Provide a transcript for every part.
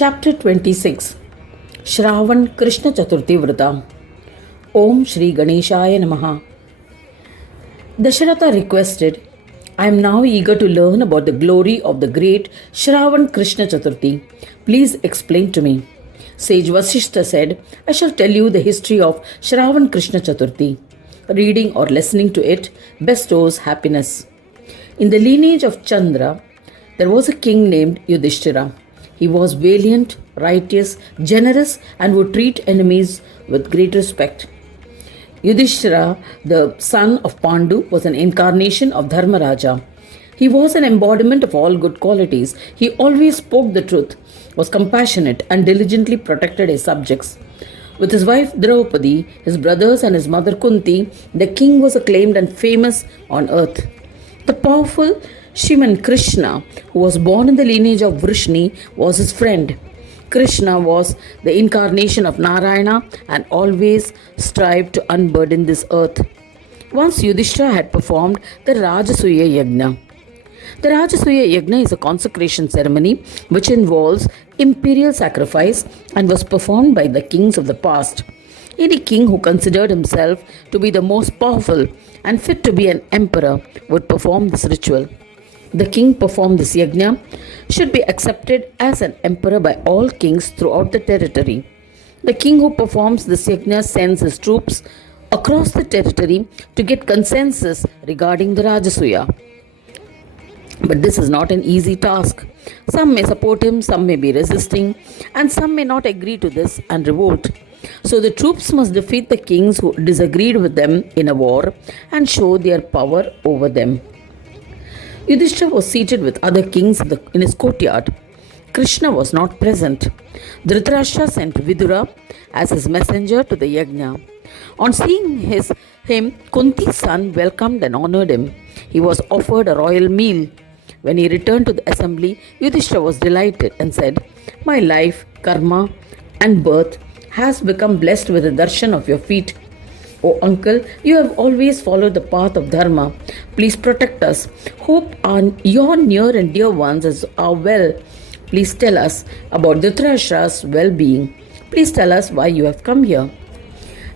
Chapter 26 Shravan Krishna Chaturthi Vrata. Om Shri Ganeshaya Namaha. Dasharatha requested, I am now eager to learn about the glory of the great Shravan Krishna Chaturthi. Please explain to me. Sage Vasishta said, I shall tell you the history of Shravan Krishna Chaturthi. Reading or listening to it bestows happiness. In the lineage of Chandra, there was a king named Yudhishthira. He was valiant, righteous, generous, and would treat enemies with great respect. Yudhishthira, the son of Pandu, was an incarnation of Dharmaraja. He was an embodiment of all good qualities. He always spoke the truth, was compassionate, and diligently protected his subjects. With his wife Draupadi, his brothers, and his mother Kunti, the king was acclaimed and famous on earth. The powerful Shravan Krishna, who was born in the lineage of Vrishni, was his friend. Krishna was the incarnation of Narayana and always strived to unburden this earth. Once Yudhishthira had performed the Rajasuya Yajna. The Rajasuya Yajna is a consecration ceremony which involves imperial sacrifice and was performed by the kings of the past. Any king who considered himself to be the most powerful and fit to be an emperor would perform this ritual. The king performed this yajna should be accepted as an emperor by all kings throughout the territory. The king who performs this yajna sends his troops across the territory to get consensus regarding the Rajasuya. But this is not an easy task. Some may support him, some may be resisting, and some may not agree to this and revolt. So the troops must defeat the kings who disagreed with them in a war and show their power over them. Yudhishthira was seated with other kings in his courtyard. Krishna was not present. Dhritarashtra sent Vidura as his messenger to the yajna. On seeing him, Kunti's son welcomed and honored him. He was offered a royal meal. When he returned to the assembly, Yudhishthira was delighted and said, My life, karma, and birth has become blessed with the darshan of your feet. O uncle, you have always followed the path of dharma. Please protect us. Hope your near and dear ones are well. Please tell us about Dhritarashtra's well-being. Please tell us why you have come here.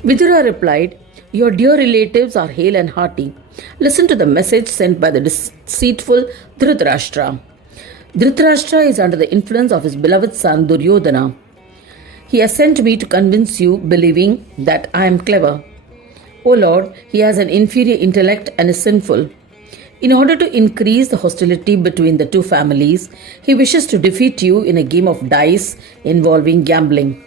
Vidura replied, Your dear relatives are hale and hearty. Listen to the message sent by the deceitful Dhritarashtra. Dhritarashtra is under the influence of his beloved son Duryodhana. He has sent me to convince you, believing that I am clever. O Lord, he has an inferior intellect and is sinful. In order to increase the hostility between the two families, he wishes to defeat you in a game of dice involving gambling.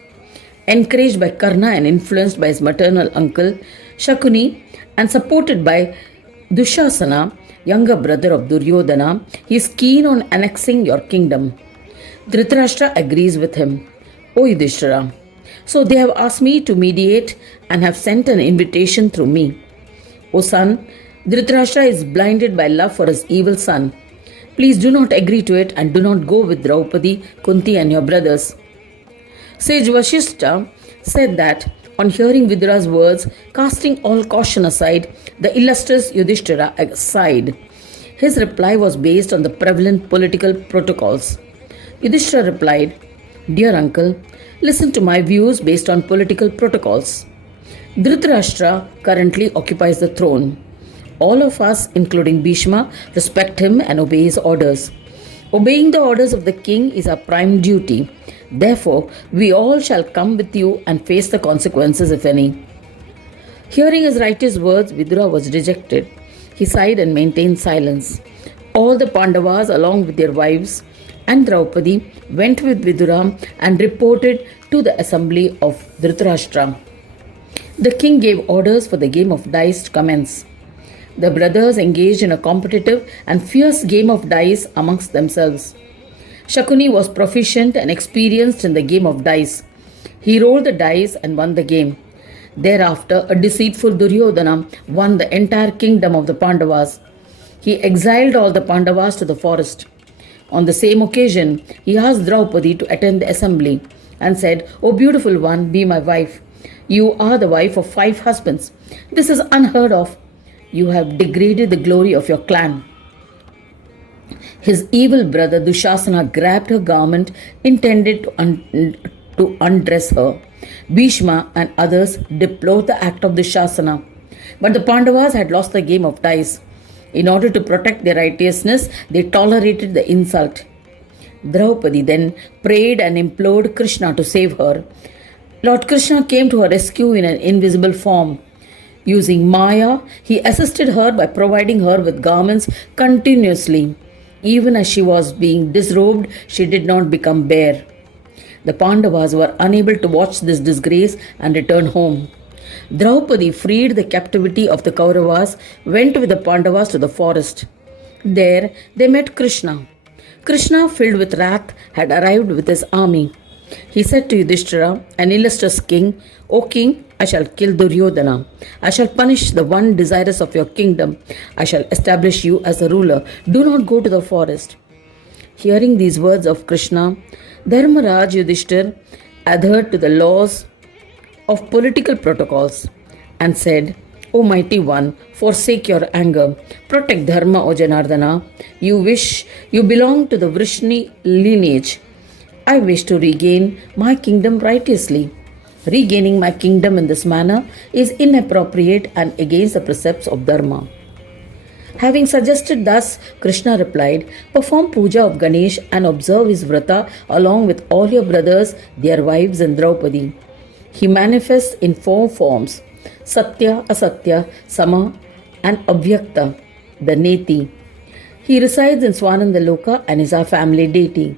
Encouraged by Karna and influenced by his maternal uncle Shakuni and supported by Dushasana, younger brother of Duryodhana, he is keen on annexing your kingdom. Dhritarashtra agrees with him. O Yudhishthira, so they have asked me to mediate and have sent an invitation through me. O son, Dhritarashtra is blinded by love for his evil son. Please do not agree to it and do not go with Draupadi, Kunti and your brothers. Sage Vasishta said that on hearing Vidura's words, casting all caution aside, the illustrious Yudhishthira sighed. His reply was based on the prevalent political protocols. Yudhishthira replied, Dear uncle, listen to my views based on political protocols. Dhritarashtra currently occupies the throne. All of us, including Bhishma, respect him and obey his orders. Obeying the orders of the king is our prime duty. Therefore, we all shall come with you and face the consequences, if any. Hearing his righteous words, Vidura was dejected. He sighed and maintained silence. All the Pandavas, along with their wives, and Draupadi went with Vidura and reported to the assembly of Dhritarashtra. The king gave orders for the game of dice to commence. The brothers engaged in a competitive and fierce game of dice amongst themselves. Shakuni was proficient and experienced in the game of dice. He rolled the dice and won the game. Thereafter, a deceitful Duryodhana won the entire kingdom of the Pandavas. He exiled all the Pandavas to the forest. On the same occasion, he asked Draupadi to attend the assembly and said, O beautiful one, be my wife. You are the wife of 5 husbands. This is unheard of. You have degraded the glory of your clan. His evil brother Dushasana grabbed her garment intended to undress her. Bhishma and others deplored the act of Dushasana. But the Pandavas had lost the game of dice. In order to protect their righteousness, they tolerated the insult. Draupadi then prayed and implored Krishna to save her. Lord Krishna came to her rescue in an invisible form. Using Maya, he assisted her by providing her with garments continuously. Even as she was being disrobed, she did not become bare. The Pandavas were unable to watch this disgrace and returned home. Draupadi, freed the captivity of the Kauravas, went with the Pandavas to the forest. There they met Krishna. Krishna, filled with wrath, had arrived with his army. He said to Yudhishthira, an illustrious king, O king, I shall kill Duryodhana. I shall punish the one desirous of your kingdom. I shall establish you as the ruler. Do not go to the forest. Hearing these words of Krishna, Dharmaraj Yudhishthir adhered to the laws of political protocols and said, O mighty one, forsake your anger. Protect Dharma, O Janardana. You belong to the Vrishni lineage. I wish to regain my kingdom righteously. Regaining my kingdom in this manner is inappropriate and against the precepts of Dharma. Having suggested thus, Krishna replied, perform puja of Ganesh and observe his vrata along with all your brothers, their wives and Draupadi. He manifests in 4 forms, Satya, Asatya, Sama and Abhyakta, the Neti. He resides in Swananda Loka and is our family deity.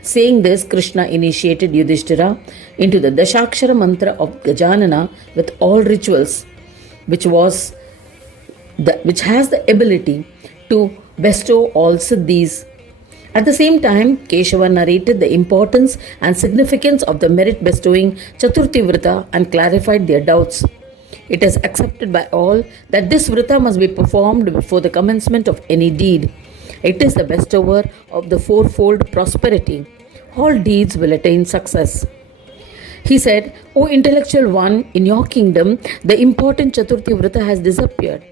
Saying this, Krishna initiated Yudhishthira into the Dashakshara mantra of Gajanana with all rituals, which has the ability to bestow all siddhis. At the same time, Keshava narrated the importance and significance of the merit bestowing Chaturthi Vrata and clarified their doubts. It is accepted by all that this Vrata must be performed before the commencement of any deed. It is the bestower of the fourfold prosperity. All deeds will attain success. He said, O intellectual one, in your kingdom, the important Chaturthi Vrata has disappeared.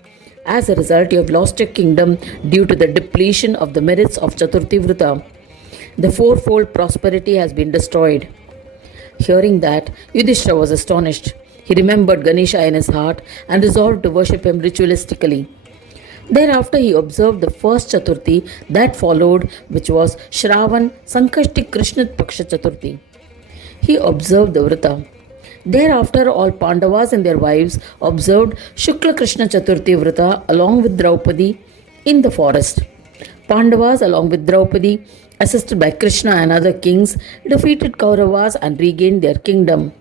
As a result, you have lost your kingdom due to the depletion of the merits of Chaturthi Vrata. The fourfold prosperity has been destroyed. Hearing that, Yudhishthira was astonished. He remembered Ganesha in his heart and resolved to worship him ritualistically. Thereafter, he observed the first Chaturthi that followed, which was Shravan Krishna Chaturthi. He observed the Vrata. Thereafter, all Pandavas and their wives observed Shukla Krishna Chaturthi Vrata along with Draupadi in the forest. Pandavas, along with Draupadi, assisted by Krishna and other kings, defeated Kauravas and regained their kingdom.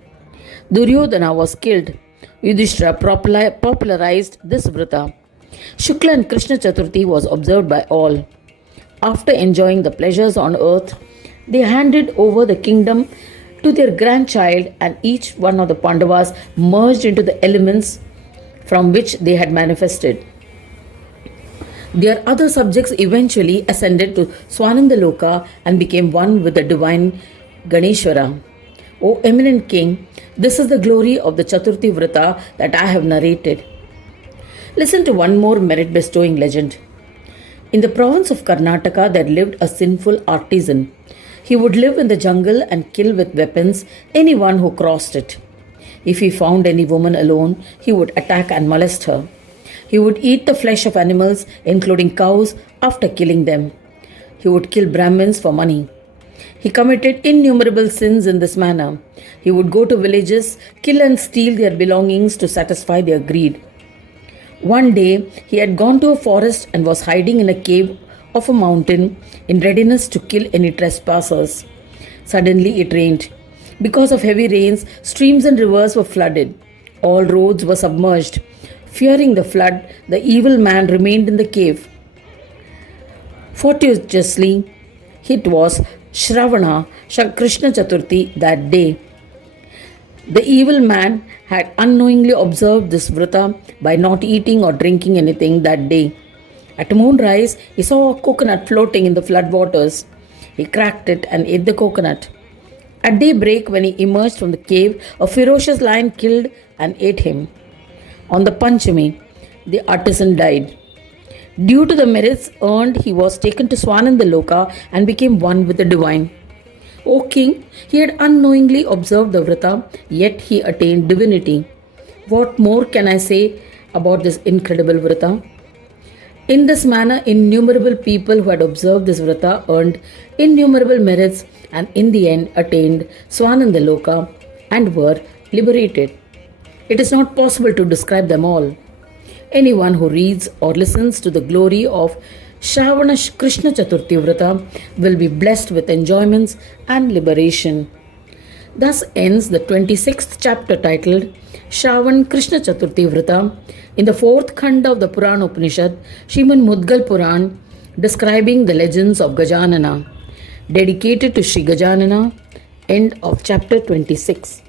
Duryodhana was killed. Yudhishthira popularized this Vrata. Shukla and Krishna Chaturthi was observed by all. After enjoying the pleasures on earth, they handed over the kingdom to their grandchild, and each one of the Pandavas merged into the elements from which they had manifested. Their other subjects eventually ascended to Swananda Loka and became one with the divine Ganeshwara. O eminent king, this is the glory of the Chaturthi Vrata that I have narrated. Listen to one more merit-bestowing legend. In the province of Karnataka, there lived a sinful artisan. He would live in the jungle and kill with weapons anyone who crossed it. If he found any woman alone, he would attack and molest her. He would eat the flesh of animals, including cows, after killing them. He would kill Brahmins for money. He committed innumerable sins in this manner. He would go to villages, kill and steal their belongings to satisfy their greed. One day, he had gone to a forest and was hiding in a cave of a mountain in readiness to kill any trespassers. Suddenly it rained. Because of heavy rains, streams and rivers were flooded. All roads were submerged. Fearing the flood, the evil man remained in the cave. Fortuitously, it was Shravana Krishna Chaturthi that day. The evil man had unknowingly observed this vrata by not eating or drinking anything that day. At moonrise, he saw a coconut floating in the flood waters. He cracked it and ate the coconut. At daybreak, when he emerged from the cave, a ferocious lion killed and ate him. On the Panchami, the artisan died. Due to the merits earned, he was taken to Swanandaloka and became one with the divine. O king, he had unknowingly observed the Vrata, yet he attained divinity. What more can I say about this incredible Vrata? In this manner, innumerable people who had observed this Vrata earned innumerable merits and in the end attained Swanandaloka and were liberated. It is not possible to describe them all. Anyone who reads or listens to the glory of Shravan Krishna Chaturthi Vrata will be blessed with enjoyments and liberation. Thus ends the 26th chapter titled Shravan Krishna Chaturthi Vrata in the 4th Khanda of the Puran Upanishad, Shravan Mudgal Purana, describing the legends of Gajanana. Dedicated to Sri Gajanana. End of chapter 26.